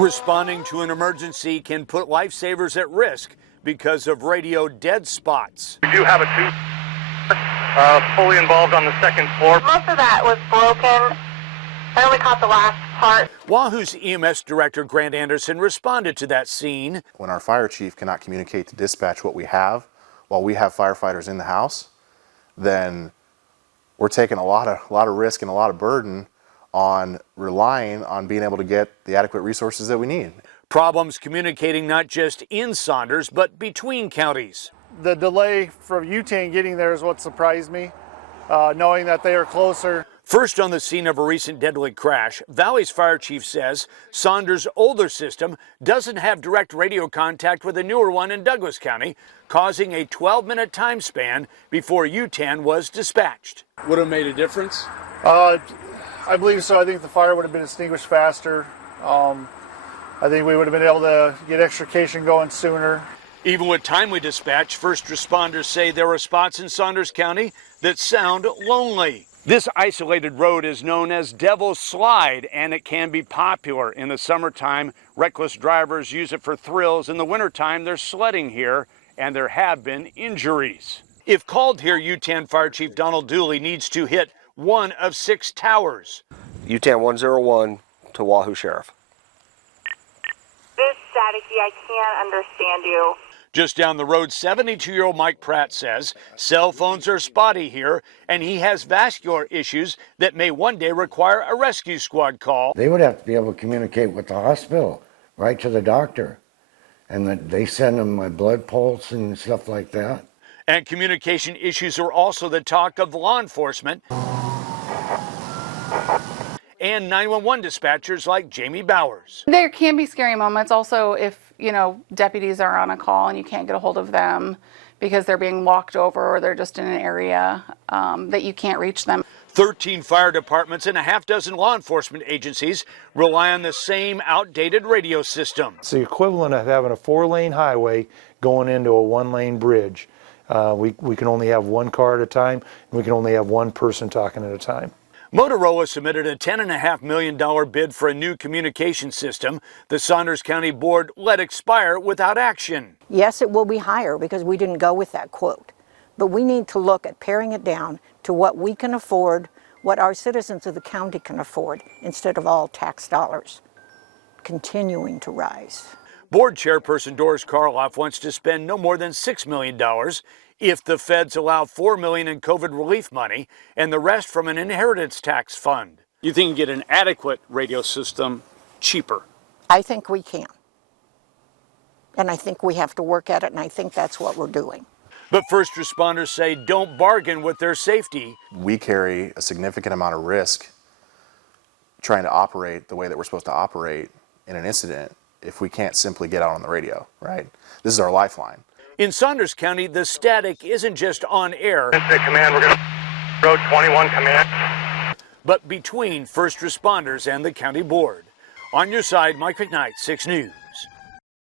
Responding to an emergency can put lifesavers at risk because of radio dead spots. We do have a tube fully involved on the second floor. Most of that was broken. I only caught the last part. Wahoo's EMS director, Grant Anderson, responded to that scene. When our fire chief cannot communicate to dispatch what we have while we have firefighters in the house, then we're taking a lot of risk and a lot of burden on relying on being able to get the adequate resources that we need. Problems communicating not just in Saunders, but between counties. The delay from UTAN getting there is what surprised me, knowing that they are closer. First on the scene of a recent deadly crash, Valley's fire chief says Saunders' older system doesn't have direct radio contact with a newer one in Douglas County, causing a 12-minute time span before UTAN was dispatched. Would have made a difference? I believe so. I think the fire would have been extinguished faster. I think we would have been able to get extrication going sooner. Even with timely dispatch, first responders say there are spots in Saunders County that sound lonely. This isolated road is known as Devil's Slide, and it can be popular. In the summertime, reckless drivers use it for thrills. In the wintertime, they're sledding here, and there have been injuries. If called here, UTAN Fire Chief Donald Dooley needs to hit one of 6 towers. UTAN 101 to Wahoo Sheriff. This is staticky. I can't understand you. Just down the road, 72-year-old Mike Pratt says cell phones are spotty here, and he has vascular issues that may one day require a rescue squad call. They would have to be able to communicate with the hospital, right to the doctor, and that they send them my blood pulse and stuff like that. And communication issues are also the talk of law enforcement and 911 dispatchers like Jamie Bowers. There can be scary moments also if, deputies are on a call and you can't get a hold of them because they're being walked over or they're just in an area that you can't reach them. 13 fire departments and a half dozen law enforcement agencies rely on the same outdated radio system. It's the equivalent of having a 4-lane highway going into a 1-lane bridge. We can only have one car at a time, and we can only have one person talking at a time. Motorola submitted a $10.5 million bid for a new communication system the Saunders County Board let expire without action. Yes, it will be higher because we didn't go with that quote. But we need to look at paring it down to what we can afford, what our citizens of the county can afford, instead of all tax dollars continuing to rise. Board Chairperson Doris Karloff wants to spend no more than $6 million if the feds allow $4 million in COVID relief money and the rest from an inheritance tax fund. You think you can get an adequate radio system cheaper? I think we can. And I think we have to work at it, and I think that's what we're doing. But first responders say don't bargain with their safety. We carry a significant amount of risk trying to operate the way that we're supposed to operate in an incident if we can't simply get out on the radio, right? This is our lifeline. In Saunders County, the static isn't just on air, Incident command, we're going to road 21 command. but between first responders and the county board. On your side, MCKNIGHT 6 News.